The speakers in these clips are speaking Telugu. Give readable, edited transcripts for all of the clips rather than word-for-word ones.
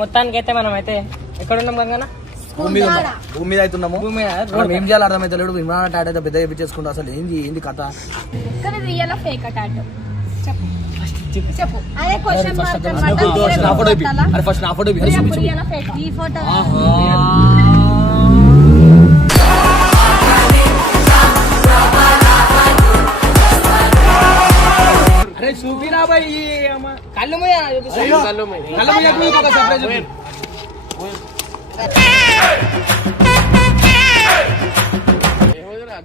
మొత్తానికి అయితే మనం అయితే ఎక్కడ ఉన్నాం గంగన్న? భూమి మీద అవుతున్నాము. భూమి మీద ఏం చేయాలి అర్థమైతే లేడు. ఇమ్రాన్ టాటో అయితే పెద్ద చేపించేసుకుంటా. అసలు ఏంది కథ? చెప్పు అదే క్వశ్చన్ మార్క్ అరే ఫస్ట్ నా ఫోటో ఈ ఫోటో అరే చూపినా బాయ్ కళ్ళు మూయ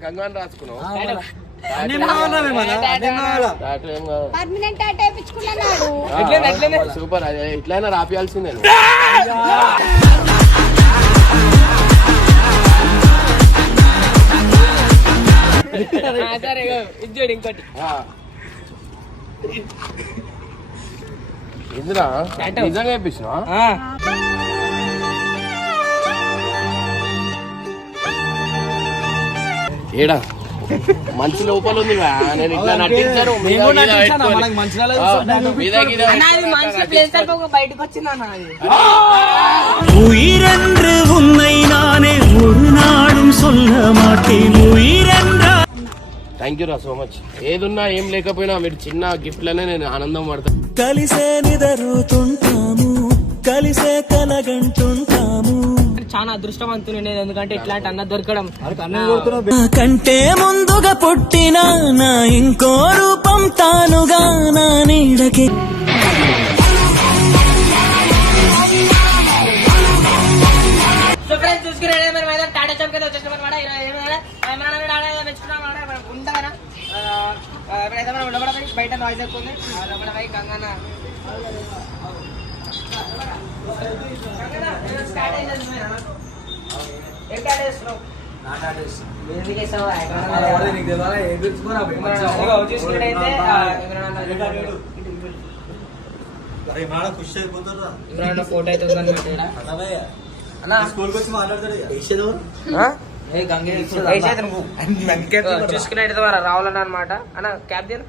గంగాన్ని రాసుకున్నావు. సూపర్. ఇట్లయినా రాపియాల్సిందే. ఇంకోటి ఇందిరా నిజంగా వేయించినా? ఏడా మంచి లోపల ఉంది. నేను ఇట్లా నటించాను. బయటకు వచ్చిందా? థ్యాంక్ యూ రా సో మచ్. ఏదున్నా ఏం లేకపోయినా మీరు చిన్న గిఫ్ట్ లనే నేను ఆనందం పడతాను. కలిసే నిదరుతుంటాము, కలిసే కలగంటుంటాము. చాలా అదృష్టవంతులు నేను, ఎందుకంటే ఇట్లాంటి అన్న దొరకడం. కంటే ముందుగా పుట్టిన నా ఇంకో రూపం తానుగా నా నీడకి. చూసుకునే టాటా చౌక్ అయితే వచ్చేసిన ఉంటారా ఎప్పుడైతే మనం ఉండబడి బయట నాయిస్ ఎక్కువ ఉంది. గంగన్న ఫోటో అయితే చూసుకున్నట్టు రావాలన్న అనమాట. అన్న క్యాబ్ తీరు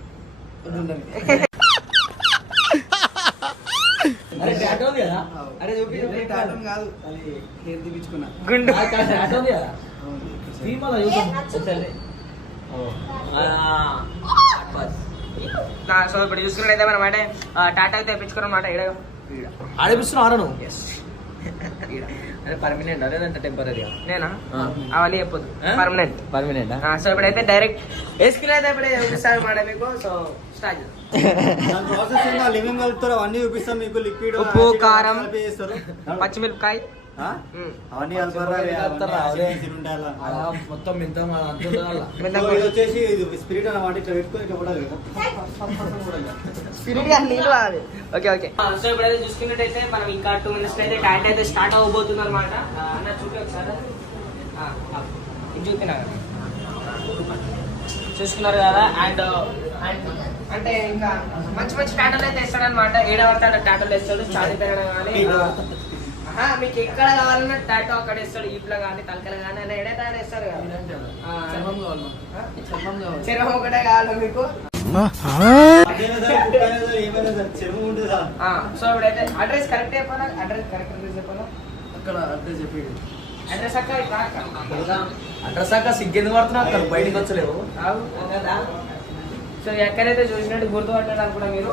గుండు. సో ఇప్పుడు చూసుకున్నట్టయితే మనం అంటే టాటా అయితే తెప్పించుకున్నాం అనమాట. ఆడిపిస్తున్నాను పర్మనెంట్ లేదంటే టెంపరీ? నేనా అవన్నీ చెప్పొద్దు. పర్మనెంట్. సో ఇప్పుడైతే డైరెక్ట్ వేసుకుని అయితే ఇప్పుడే చూపిస్తాను మాట మీకు. సో స్టార్ట్ ఉప్పు, కారం, పచ్చిమిరపకాయ అవన్నీ మొత్తం స్పిరిట్ అన్నమాట. ఇట్లా పెట్టుకుని ఓకే ఓకే. సో ఇప్పుడైతే చూసుకున్నట్టయితే మనం ఇంకా 2 minutes అయితే టాటా అయితే స్టార్ట్ అవ్వబోతుంది అనమాట. అన్న చూపి ఒకసారి ఇది చూపినా చూసుకున్నారు కదా. అండ్ అంటే ఇంకా మంచి మంచి టాటాలు అయితే ఇస్తాడు అనమాట. 7వ టాటాలు ఇస్తాడు. చాలి తినడం కానీ మీకు ఎక్కడ కావాలన్నా టాటో అక్కడ ఇస్తాడు. ఈప్లో కానీ తలకలు కానీ అలా ఏడే టాటా ఇస్తారు కదా. చర్మం ఒకటే కావాలి మీకు. సో ఇప్పుడైతే అడ్రస్ కరెక్ట్ చెప్పాలా? అడ్రస్ చెప్పాలా? అక్కడ అడ్రస్ చెప్పి అడ్రస్ అక్క అడ్రస్ అక్క సిగ్గెందుకు పడుతున్నా అక్కడ బయటకు వచ్చలేవు కదా. సో ఎక్కడైతే చూసినట్టు గుర్తుపట్టారు కూడా మీరు.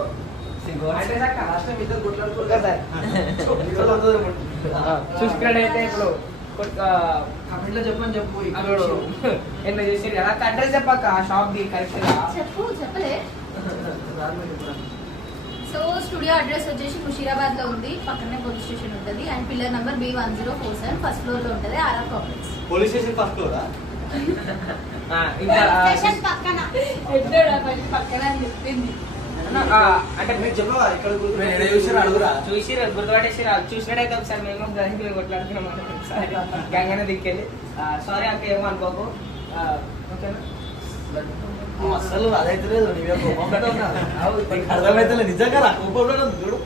చూసుకున్నట్టయితే ఇప్పుడు చెప్పని చెప్పు ఎన్నో చేసి కదా. అడ్రస్ చెప్పాక షాప్ ది కరెక్ట్ చెప్పలే. సో స్టూడియో అడ్రస్ వచ్చేసి ముషీరాబాద్ లో ఉంది. పక్కనే పోలీస్ స్టేషన్ ఉంటుంది. And pillar number B1047 first floor లో ఉంటుంది. RR complex. Police station first ఫ్లోరా? పక్కన చెప్పింది. అంటే మీరు చెప్పవా ఇక్కడ చూసి గుర్తుపట్టేసి చూసినట్టయితే ఒకసారి మేము కొట్లాడుతున్నాం గంగనే దిక్కెళ్ళి. సారీ అక్క ఏమో అనుకోకు. ఓకేనా? అసలు అదైతే లేదు. అర్థమైతే నిజంగా చూడు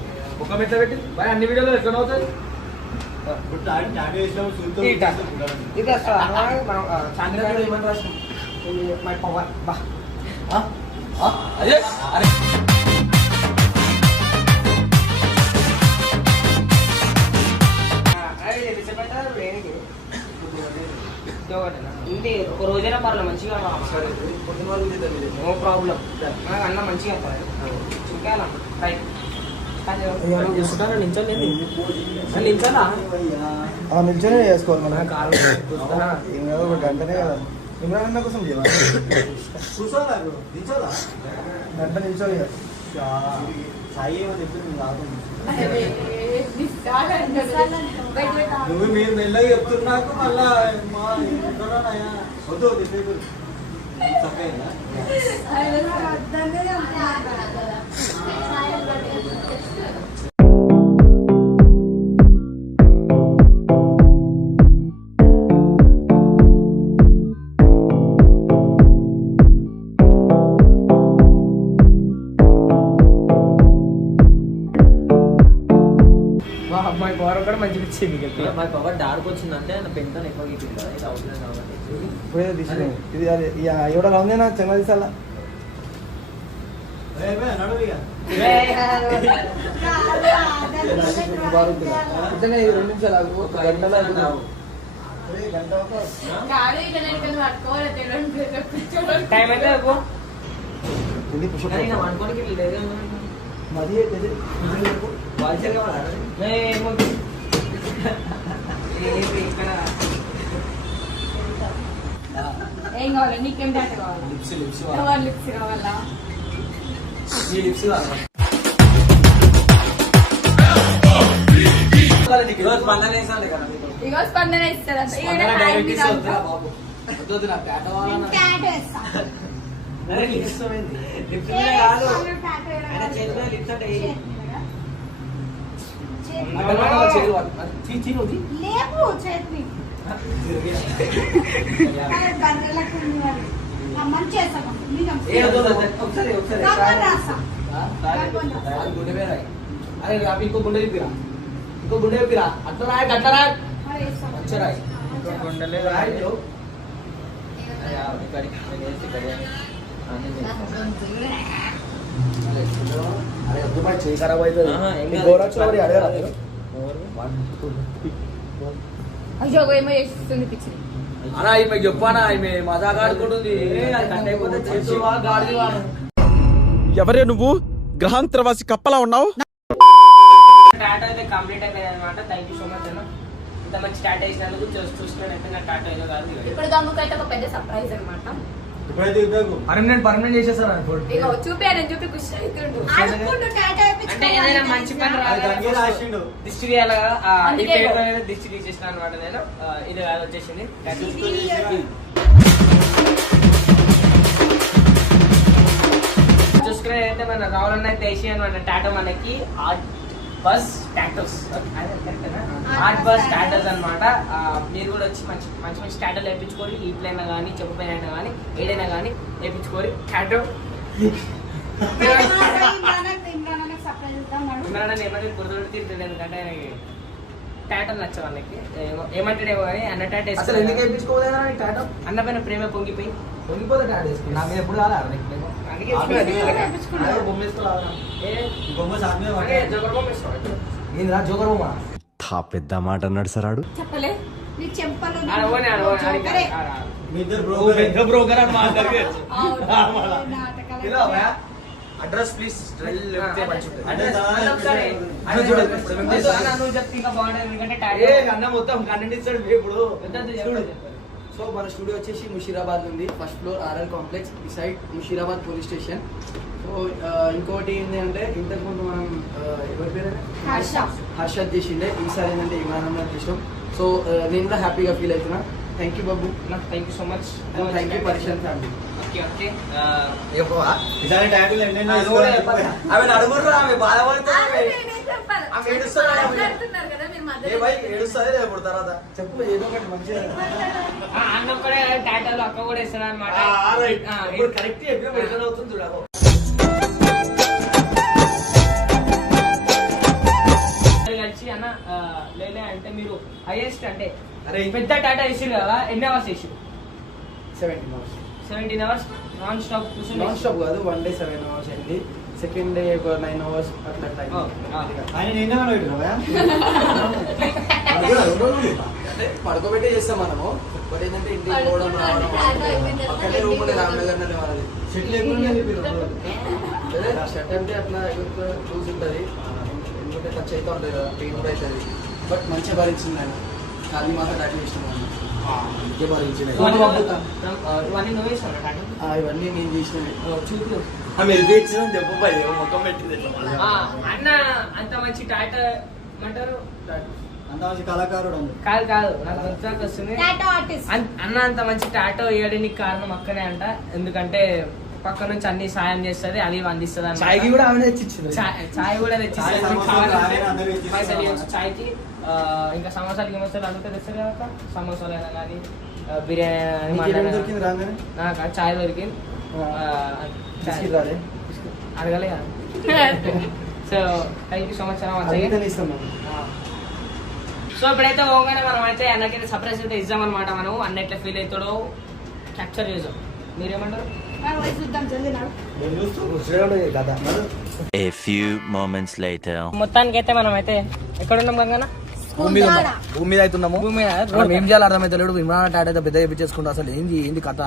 ఒక మెట్ల పెట్టి అన్ని వీడియోలో ఎక్కడ అవుతుంది. ఇది అసలు మనం చాంద్రబాబు ఏమని రాసినాం మై పవర్ బా. ఒకే ఒకటేనా ఇంటి ఒక రోజైనా పర్లేదు మంచిగా నో ప్రాబ్లం అన్న మంచిగా చుక్కాలా రైట్ నిల్చొనే చేసుకోవాలి మన కాలు ఏం కాదు ఒక గంటనే కదా ఇమ్రాన్ అన్న కోసం గంట నిల్చోవాలి సాయి ఏమో చెప్తుంది నువ్వు మీరు మెల్లగా చెప్తున్నాకు మళ్ళా వద్దు అమ్మాయి పవర్ కూడా మంచిగా ఇచ్చింది మా పవర్ డార్క్ వచ్చిందంటే నా పెన్తో ఎక్కువ గీపింది కదా ఇది అవుతుంది కాబట్టి ఇప్పుడే తీసినాయి ఇది ఎవడ రాందే నాకు చెంగ తీసాలా ఇతనే 2 నిమిషాలు ఆగు ఒక గంటలో టైం అయితే అనుకోనికి లేదు మరీ వాల్చర్ కావాలా ఇక్కడ ఏం కావాలి నీకేం డాటా కావాలి లిప్స్ లిప్స్ కావాలా ఈ లిప్స్ కావాలి స్పందన వేసాలి కదా ఇగో స్పందన ఇస్తారంట లేవు చేతి అరే ఇంకో గుండె చెప్పిరా ఇంకో గుండె చెప్పిరా అట్లా రాయి అట్లా రాయి మంచిగా రాయి గుండెలే రాయి అరే అబ్బాయి చేయి ఖరాబ్ అవుతుంది గోరక్ష అడగరా మీరు అయ్యో ఏమో చేస్తుంది పిచ్చిది అలా ఈమె చెప్పానా ఈమె మజాగా ఆడుకుంటుంది ఎవరే నువ్వు గ్రహాంతరవాసి కప్పలా ఉన్నావు టాటా అయితే కంప్లీట్ అయిపోయింది అనమాట థ్యాంక్ యూ సో మచ్ అన్న ఇంత మంచి టాటా వేసినందుకు చూసుకున్నట్టయితే నా టాటా ఏదో కాదు ఇప్పుడు దమ్ముకైతే ఒక పెద్ద సర్ప్రైజ్ అనమాట పర్మనెంట్ చేసేసారు ఇగో చూపి ఖుషి అవుతుండు అంటే ఏదైనా మంచి పని రాదు దిష్టి తీయాలి కదా ఈ పేపర్ మీద దిష్టి తీసేసిన అనమాట నేను ఇది కాదు వచ్చేసింది చూసుకునే అయితే మన రావాలన్న అయితే వేసి అనమాట టాటో మనకి art bus tattoos art bus tattoos అనమాట మీరు కూడా వచ్చి మంచి మంచి మంచి టాటోలు వేయించుకోరి ఈట్లైనా కానీ చెప్పుపైన కానీ ఏదైనా కానీ వేయించుకోరి టాటో ఏమంటే గుర్తుపెట్టి తిరుగుతుంది ఎందుకంటే టాటో నచ్చ వాళ్ళకి ఏమంటాడేమో కానీ అన్న టాటో అసలు ఎందుకు వేయించుకోలేదా టాటో అన్న పైన ప్రేమ పొంగిపోయి పొంగిపోతే టాటో వేసుకున్నా నాకు ఎప్పుడు కాదా అందుకే ఏంద్రా జోకర్ బొమ్మ తా పెద్ద మాట అన్నాడు సరాడు చెప్పలే నీ చెంపలు బ్రోకర్ అని మా అందరికి అడ్రస్ ప్లీజ్ అన్న మొత్తం కంటెంట్ ఇస్తాడు ఇప్పుడు సో మన స్టూడియో వచ్చేసి ముషీరాబాద్ ఉంది first floor RL complex beside Musheerabad police station so ఇంకోటి ఏంటి అంటే ఇంతకుముందు మనం ఎవరి పేరు హర్షద్ చేసిండే ఈసారి ఏంటంటే ఇమానం చేసాం సో నేను కూడా హ్యాపీగా ఫీల్ అవుతున్నా థ్యాంక్ యూ బాబు thank you so much thank you పరిషన్ ఫ్యామిలీ ఓకే ఓకే ఆమె అడుగుర్రా ఆమె బాధపడుతుంది తర్వాత చెప్పు ఏదో ఒకటి మంచిగా అన్న కూడా టాటాలు అక్క కూడా ఇస్తాడు అనమాట కరెక్ట్ ఎప్పుడు అవుతుంది చూడకు కలిసి అన్న లేలే అంటే మీరు హైయెస్ట్ అంటే పెద్ద టాటా ఇష్యూ కదా ఎన్ని hours issue 17 hours non stop non stop కాదు వన్ డే 7 అవర్స్ అయింది సెకండ్ డే ఒక 9 అవర్స్ అట్లా టైం ఆయన పడుకోబెట్టే చేస్తాం మనము. బట్ ఏంటంటే ఇంటికి పోవడం రావడం పక్కనే రూమ్ ఉండే రామనగర్ అనే వాళ్ళది. షెట్ లేకుండా షర్ట్ అంటే అట్లా చూసి ఉంటుంది, ఎందుకంటే టచ్ అవుతూ ఉంటుంది కదా, పెయిన్ కూడా అవుతుంది. బట్ మంచిగా భరించింది ఆయన. ఖాళీ మాత్రం టాటూ చేసినాను, మంచిగా భరించింది. ఇవన్నీ నేను చేసినవి. చూపు అన్న అంత మంచి టాటా ఏమంటారు, అంత మంచి కళాకారుడు కాదు కాదు నాకు గుర్తుకు వస్తుంది. Tattoo artist. అన్న అంత మంచి టాటో వేయడానికి కారణం అక్కనే అంట. ఎందుకంటే పక్క నుంచి అన్ని సాయం చేస్తుంది, అది అందిస్తుంది అన్న. చాయ్కి కూడా ఆమె తెచ్చిచ్చింది. చాయ్ కూడా తెచ్చిస్తుంది. చాయ్ అందరూ తెచ్చిస్తారు. పైసలు ఇవ్వచ్చు చాయ్కి. ఇంకా సమోసాలు గిమోసాలు అడిగితే తెస్తారు కదా, సమోసాలు అయినా కానీ బిర్యానీ దొరికింది రాగానే నాకు చాయ్ దొరికింది. బిస్కెట్ రాలే, అడగలే కదా. So thank you so much అడిగితేనే ఇస్తాం మనం. సో ఇప్పుడైతే పోగానే మనం అయితే అన్నకైతే సర్ప్రైజ్ అయితే ఇద్దాం అనమాట. మనం అన్న ఎట్లా ఫీల్ అవుతాడో క్యాప్చర్ చేద్దాం. మీరేమంటారు? A few moments later. మొత్తానికి అయితే మనం అయితే ఎక్కడ ఉన్నాం గంగన్న? భూమి మీద అవుతున్నాము. భూమి మీద మనం ఏం చేయాలి అర్థమైతే లేడు. ఇమ్రాన్ టాటా అయితే పెద్ద చేపించేసుకుంటా. అసలు ఏంది కథ?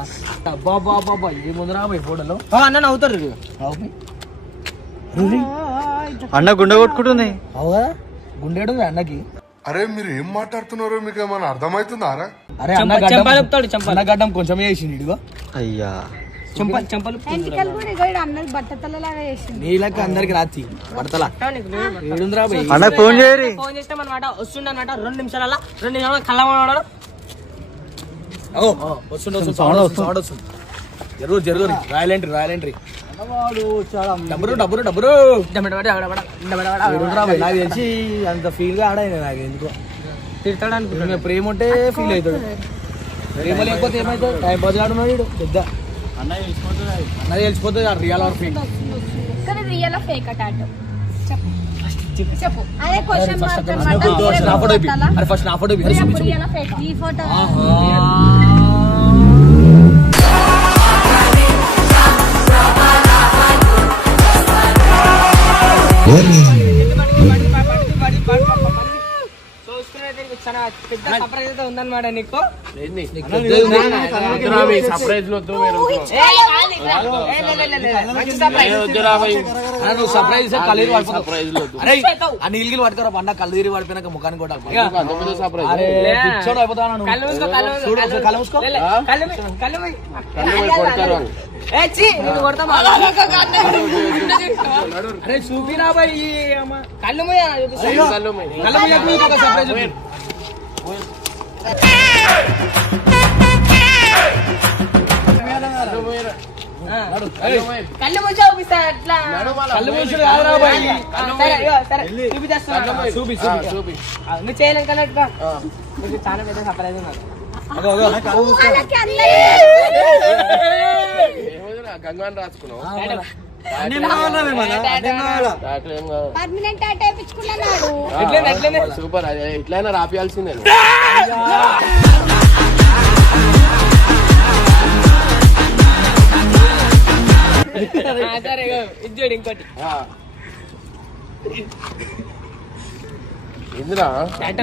బాబా ఏ ముందరా పోయి ఫోటోలో అన్న నవ్వుతారు. అన్న గుండె కొట్టుకుంటుంది. అవుగా గుండెడు అన్నకి. అరే మీరు ఏం మాట్లాడుతున్నారో మీకు ఏమైనా అర్థమవుతుందారా? అరే చెంపలు గడ్డం కొంచెం వేసిండు ఇదిగో. అయ్యా చెంపలు ఎంటికలు కూడా ఇగో ఈడ అన్నది బట్టతలలాగా చేసింది. నీళ్ళకి అందరికి రాత్రి పడతలా ఫోన్ చేస్తాం అనమాట. వస్తుండ అనమాట 2 నిమిషాల కళ్ళ వస్తుంది. జరుగు రాయల్ ఎంట్రీ డబ్బురు నాకు తెలిసి అంత ఫీల్ గా ఆడాయి. నాకు ఎందుకో తిడతాడు. ప్రేమ ఉంటే ఫీల్ అవుతాడు, ప్రేమ లేకపోతే ఏమవుతుంది? టైం పాస్ ఆడున్నాడు పెద్ద. అన్న తెలిసిపోతుంది రియల్ ఆర్ ఫేక్. కానీ రియల్ ఫేక్ టాటో చెప్పు. అదే క్వశ్చన్ మార్క్ అన్నమాట. అరే ఫస్ట్ నా ఫోటో రియల్ ఫేక్. ఈ ఫోటో చాలా పెద్ద సర్ప్రైజ్ అయితే ఉందన్నమాట నీకు. సర్ప్రైజ్ సర్ప్రైజ్ కళ్ళీరు ఆ నీళ్ళు పడతారు అన్న. కళ్ళీరు పడిపోయినాక ముఖానికి కూడా అయిపోతాను. అరే చూపిరా బాయ్ కళ్ళు సర్ప్రైజ్. కళ్ళు ముంచే చూపిస్తా. అట్లా కళ్ళు మూసుడు కాదురా బాయ్. చూపి నువ్వు చేయలేదు కన్నట్టుగా. నీకు చాలా పెద్ద సర్ప్రైజ్ ఉన్నది. గంగాన్ని రాసుకున్నావు. పర్మనెంట్ టాటో వేయించుకున్నాడు. సూపర్, ఎట్లయినా రాపియాల్సిందే. సరే ఇద్దరు ఇంకోటి ఇందిరా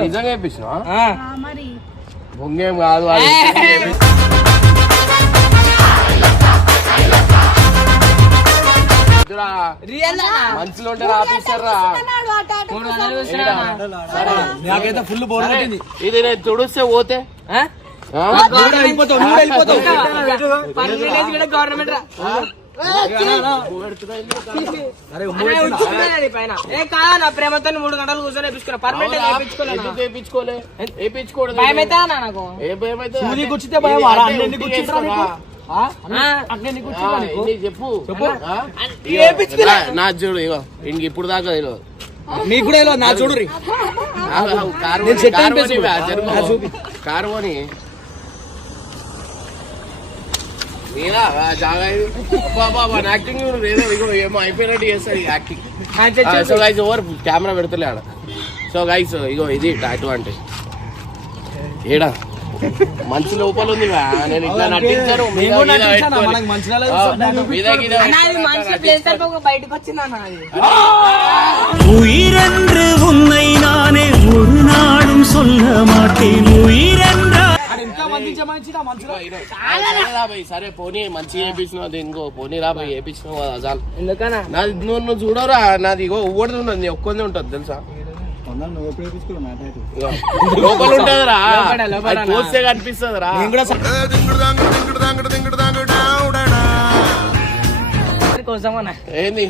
నిజంగా వేయించినా మరి బొంగేం కాదు. మంచిలో ఉంటే రాపిస్తారా? నాకైతే ఫుల్ బోర్ కొట్టింది. ఇది నేను తుడిస్తే పోతే గవర్నమెంట్ నా ప్రేమతో 3 గంటలు కూర్చొని వేయించుకున్నా. పర్మనెంట్ వేయించుకోలేదు. భయమైతే నాకు కూర్చుంటే భయం. చెప్పు నా చూడు ఇగో ఇంక ఇప్పుడు దాకా తెలియదు మీకు కూడా నా చూడు కారు కొని జాగా యాక్టింగ్ ఏమో అయిపోయినట్టు చేస్తారు acting. So guys over camera పెడతలే ఆడ. సో గైస్ ఇగో ఇది టాటూ అంటే ఏడా మంచి లోపల ఉంది. నేను ఇట్లా నటించాను బయటకు వచ్చిందన్న. உயிரென்று உன்னை நானே ஒரு நாளும் சொல்ல மாட்டேன். உயிரென்று సరే పోనీ మంచిగా వేయించినావు దీనికో పోనీ రా పోయి వేయించినావు కదా చాలు. ఎందుకన్నా నాది నువ్వు చూడరా నాది ఇగో ఊడది ఉన్నది ఒక్కొంది ఉంటది తెలుసా లోపల ఉంటదిరా పోస్తే కనిపిస్తుంది రా. కోసమన్నా ఏంది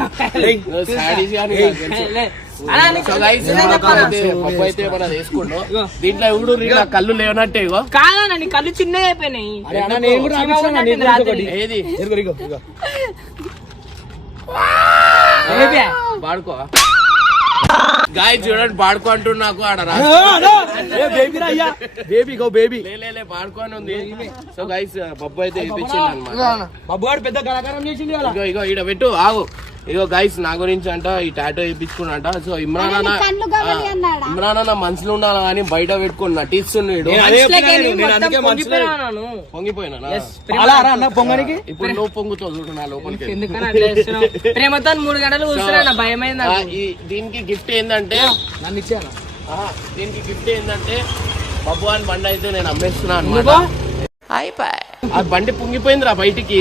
సాడీస్ కానీ పప్పు అయితే మనం వేసుకుంటాం దీంట్లో ఎవడు నా కళ్ళు లేవనట్టే ఇగో కాదన్నా నీ కళ్ళు చిన్నగా అయిపోయినాయి. ఏది పాడుకో గాయ చూడండి పాడుకో అంటున్నా నాకు ఆడ బేబీ లే పాడుకో అని ఉంది. సో గైస్ పప్పు అయితే వేయించింది అనమాట. బబ్బుగాడు పెద్ద కళాకారం చేసింది కదా. ఇగో ఈడ పెట్టు ఆగు. ఇగో గైస్ నా గురించి అంట ఈ టాటో వేయించుకున్నట. సో ఇమ్రాన్ అన్న మనసులో ఉండాలి కానీ బయట పెట్టుకుని నటిస్తున్నాడు. పొంగిపోయినా పొంగనికి ఇప్పుడు నువ్వు పొంగుతావు చూడు నా లోపలికి. ప్రేమతో 3 గంటలు కూర్చున్నా భయమైంది. దీనికి గిఫ్ట్ ఏంటంటే నన్ను ఇచ్చాను. దీనికి గిఫ్ట్ ఏంటంటే బబ్బు అని బండి అయితే నేను అమ్మేస్తున్నా అనమాట. ఆ బండి పొంగిపోయిందిరా బయటికి.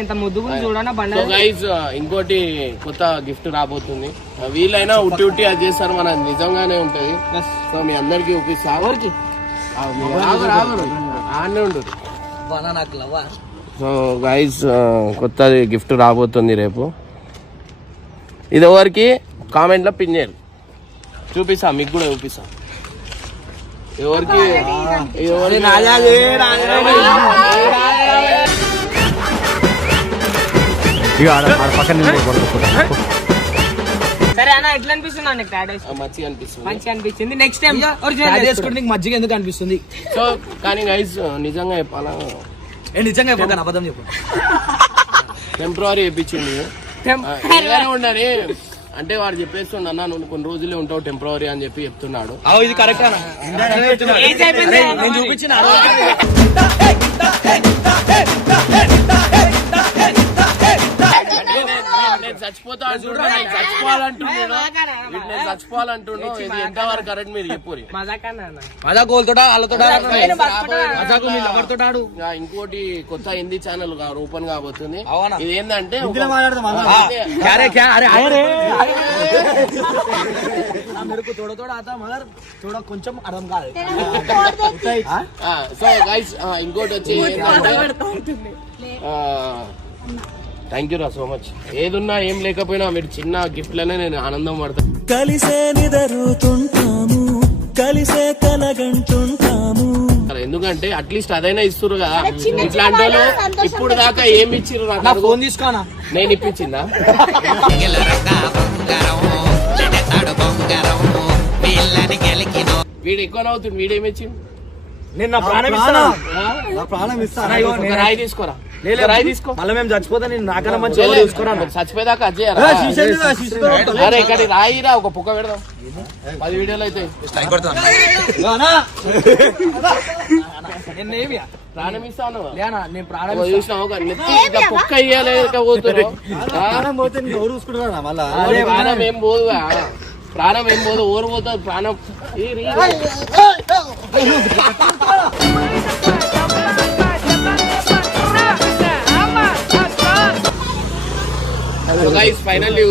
ఎంత ముద్దుగా చూడన్నా బండ. గైస్ ఇంకోటి కొత్త గిఫ్ట్ రాబోతుంది. వీళ్ళైనా ఉట్టి అది చేస్తారు మన నిజంగానే ఉంటది. సో మీ అందరికి చూపిస్తా. ఆడనే ఉంటుంది. సో గైస్ కొత్త గిఫ్ట్ రాబోతుంది రేపు. ఇది ఎవరికి కామెంట్ లో పిన్ చేయాలి. చూపిస్తా మీకు కూడా చూపిస్తా. ఎవరికి సరే అన్న ఎట్లా అనిపిస్తుంది నీకు టాటూస్? మంచిగా అనిపిస్తుంది. మంచిగా అనిపించింది. నెక్స్ట్ టైం నీకు మజ్జిగ ఎందుకు అనిపిస్తుంది? సో కానీ గైస్ నిజంగా చెప్పాలా, నిజంగా చెప్పాను అబద్ధం చెప్పు. టెంపరీ వేయించింది ఏదైనా ఉండని అంటే వాడు చెప్పేస్తుండ అన్న నువ్వు కొన్ని రోజులే ఉంటావు టెంపరీ అని చెప్పి చెప్తున్నాడు. ఇది కరెక్ట్ నేను చూపించిన చచ్చిపోవాలంటున్నావు. ఇది ఎంతవరకు కరెక్ట్ మీరు చెప్పురి. ఇంకోటి కొత్త హిందీ ఛానల్ ఓపెన్ కాబోతుంది. ఇది ఏంటంటే కొంచెం అర్థం కాదు. సో గైస్ ఇంకోటి వచ్చి థ్యాంక్ యూ రా సో మచ్. ఏదున్నా ఏం లేకపోయినా మీరు చిన్న గిఫ్ట్లనే నేను ఆనందం పడతాను. కలిసే నిదరుతుంటాము కలిసే కలగంటుంటాము. ఎందుకంటే అట్లీస్ట్ అదైనా ఇస్తురు కదా. ఇట్లాంటి వాళ్ళు ఇప్పుడు దాకా ఏమి ఇచ్చిర్రు నాకు ఫోన్ తీసుకోనా? నేను ఇప్పించిందా? వీడు ఎక్కువ నవ్వుతుంది. వీడేమిచ్చింది? నేను నా ప్రాణం ఇస్తాను. రాయి తీసుకోరా. రాయి తీసుకో. మళ్ళీ మేము చచ్చిపోతా. నేను నాకన్నా మంచి చూసుకోరా. చచ్చిపోయేదాకా అజ్జేయరా. అరే ఇక్కడ రాయిరా ఒక పుక్క పెడదాం. 10 వీడియోలు అయితే ప్రాణం ఇస్తాను. నేను ప్రాణం చూసినా ఒక నెత్తి పుక్క ఇయ్యలేకపోతున్నారు. ప్రాణం ఏం పోదుగా. ప్రాణం ఏం పోదు. ఊరు పోతుంది ప్రాణం. ఫైనల్లీ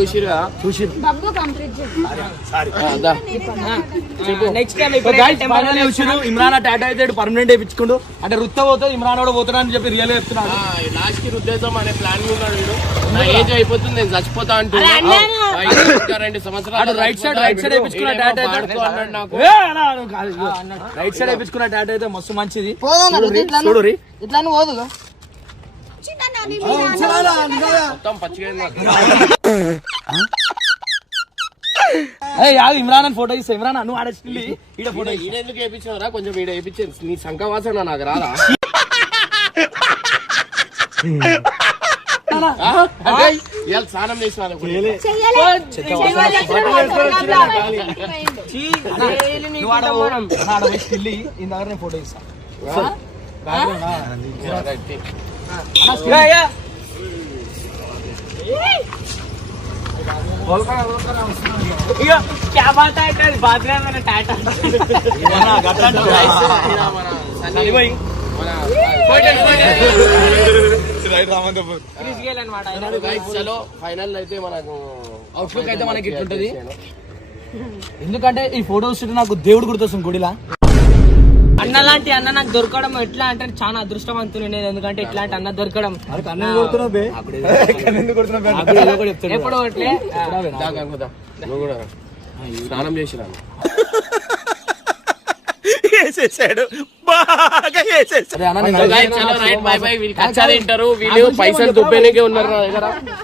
ఇమ్రాన్ టాటా అయితే పర్మనెంట్ వేయించుకుంటూ అంటే రుత్త పోతుంది ఇమ్రాన్ కూడా పోతాడు అని చెప్పి రియల్ చెప్తున్నాడు. లాస్ట్ కి రుద్దేద్దాం అనే ప్లాన్ ఉన్నాడు వీడు. నా ఏజ్ అయిపోతుంది నేను చచ్చిపోతా అంటున్నా. 2 సంవత్సరాలు రైట్ సైడ్ వేయించుకున్న టాటా నాకు రైట్ సైడ్ వేయించుకున్న టాటా అయితే మస్తు మంచిది. చూడు ఇట్లా పోదు మొత్తం పచ్చిగా ఇమ్రాన్ అని ఫోటో ఇస్తా. ఇమ్రాన్ నువ్వు ఆడేసి ఈడ ఫోటో ఈడెందుకు వేయించారా? కొంచెం ఈడ వేయించాను. నీ సంఖవాసన నాకు రాదా? ఇవాళ స్నానం చేసిన ఇందాక నేను ఫోటో ఇస్తా. ఇగో క్యా బాత్ అయితే బాత్రూమ్ ఏమైనా టాటా చలో ఫైనల్ అయితే మనకు అవుట్లుక్ అయితే మనకి ఇట్లుంటది. ఎందుకంటే ఈ ఫోటోస్ నాకు దేవుడు గుర్తొస్తుంది గుడిలా. అన్న లాంటి అన్న నాకు దొరకడం ఎట్లా అంటే చాలా అదృష్టవంతులు ఉండేది. ఎందుకంటే ఇట్లాంటి అన్న దొరకడం ఎప్పుడు ఒకట్లే నువ్వు కూడా స్నానం చేసిరాను. వేసేసాడు బాగా వేసేసాడు. చలో రైట్ బై బై. వీళ్ళు కచ్చాలి ఇంటారు, వీళ్ళు పైసలు దుబ్బేనికే ఉన్నారు నా దగ్గర.